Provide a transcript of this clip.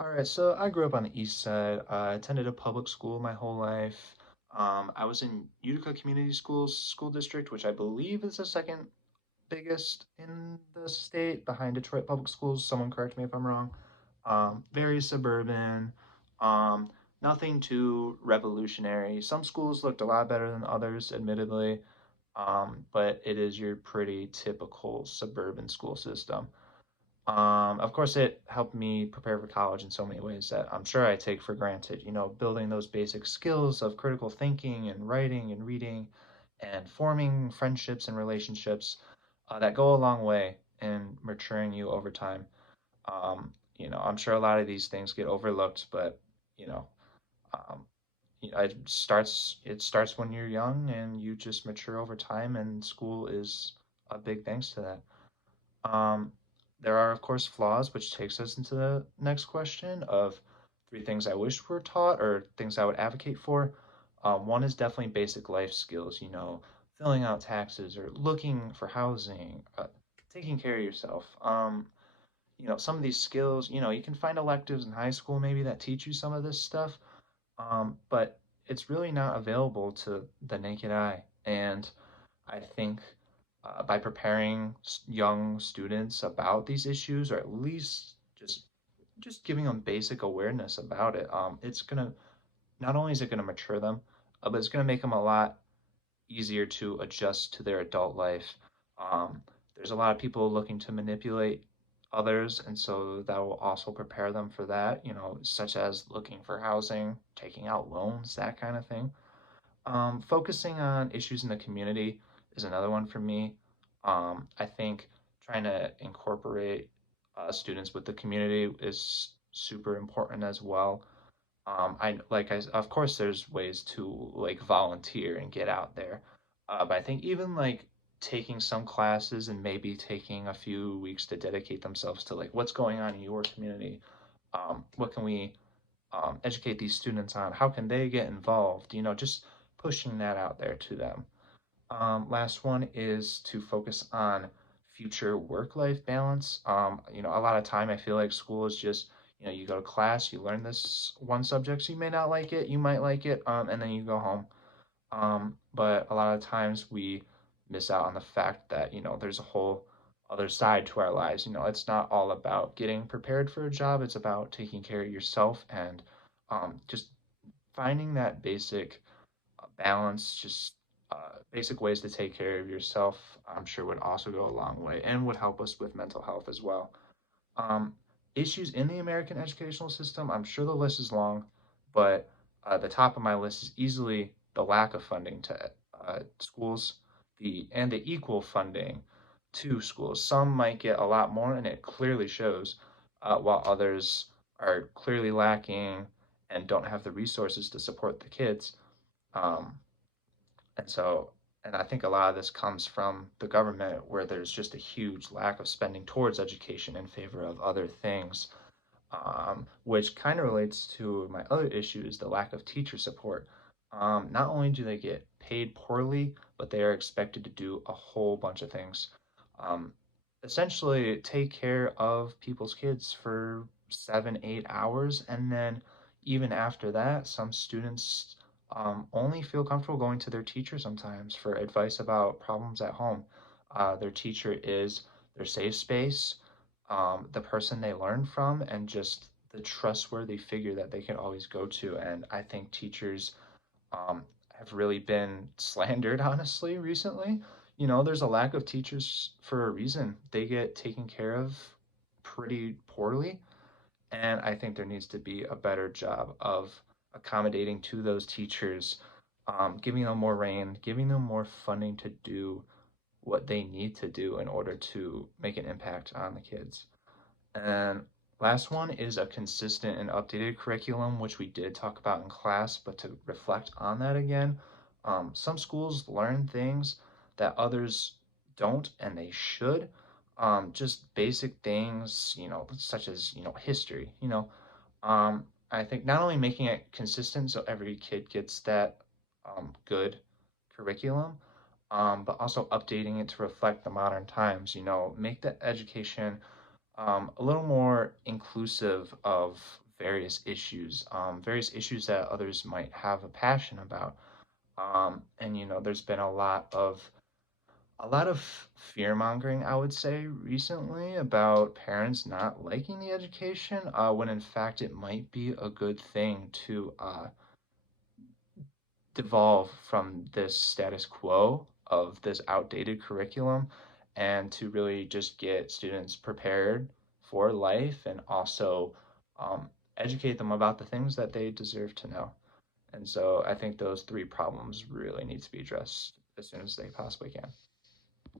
All right, so I grew up on the east side. I attended a public school my whole life. I was in Utica Community Schools school district, which I believe is the second biggest in the state behind Detroit Public Schools. Someone correct me if I'm wrong. Very suburban. Um, Nothing too revolutionary. Some schools looked a lot better than others, admittedly, but it is your pretty typical suburban school system. Of course, it helped me prepare for college in so many ways that I'm sure I take for granted. Building those basic skills of critical thinking and writing and reading and forming friendships and relationships that go a long way in maturing you over time. I'm sure a lot of these things get overlooked, but you know, um, it starts when you're young and you just mature over time, and school is a big thanks to that. Um, there are, of course, flaws, which takes us into the next question of three things I wish were taught or things I would advocate for. One is definitely basic life skills, filling out taxes or looking for housing, taking care of yourself. Some of these skills, you can find electives in high school maybe that teach you some of this stuff, but it's really not available to the naked eye. And I think by preparing young students about these issues, or at least just giving them basic awareness about it, it's gonna not only is it gonna mature them, but it's gonna make them a lot easier to adjust to their adult life. Um, there's a lot of people looking to manipulate others, and so that will also prepare them for that, such as looking for housing, taking out loans, that kind of thing. Focusing on issues in the community is another one for me. I think trying to incorporate students with the community is super important as well. Of course, there's ways to like volunteer and get out there, but I think even like taking some classes and maybe taking a few weeks to dedicate themselves to like what's going on in your community. What can we educate these students on? How can they get involved? Just pushing that out there to them. Last one is to focus on future work-life balance. A lot of time I feel like school is just, you go to class, you learn this one subject, so you may not like it, you might like it, and then you go home. But a lot of times we miss out on the fact that, there's a whole other side to our lives. It's not all about getting prepared for a job, it's about taking care of yourself and just finding that basic balance, just basic ways to take care of yourself, I'm sure would also go a long way and would help us with mental health as well. Um, Issues in the American educational system, I'm sure the list is long, but the top of my list is easily the lack of funding to schools, the equal funding to schools. Some might get a lot more, and it clearly shows, while others are clearly lacking and don't have the resources to support the kids. Um, and so, and I think a lot of this comes from the government, where there's just a huge lack of spending towards education in favor of other things, which kind of relates to my other issue is the lack of teacher support. Not only do they get paid poorly, but they are expected to do a whole bunch of things. Um, Essentially, take care of people's kids for 7, 8 hours, and then even after that, some students only feel comfortable going to their teacher sometimes for advice about problems at home. Their teacher is their safe space, the person they learn from, and just the trustworthy figure that they can always go to. And I think teachers have really been slandered, honestly, recently. There's a lack of teachers for a reason. They get taken care of pretty poorly, and I think there needs to be a better job of accommodating to those teachers, giving them more reign, giving them more funding to do what they need to do in order to make an impact on the kids. And last one is a consistent and updated curriculum, which we did talk about in class, but to reflect on that again, some schools learn things that others don't, and they should. Just basic things, such as, history, I think not only making it consistent so every kid gets that good curriculum, but also updating it to reflect the modern times, make the education a little more inclusive of various issues that others might have a passion about. And there's been a lot of fear mongering, I would say, recently about parents not liking the education, when in fact it might be a good thing to devolve from this status quo of this outdated curriculum and to really just get students prepared for life and also educate them about the things that they deserve to know. And so I think those three problems really need to be addressed as soon as they possibly can.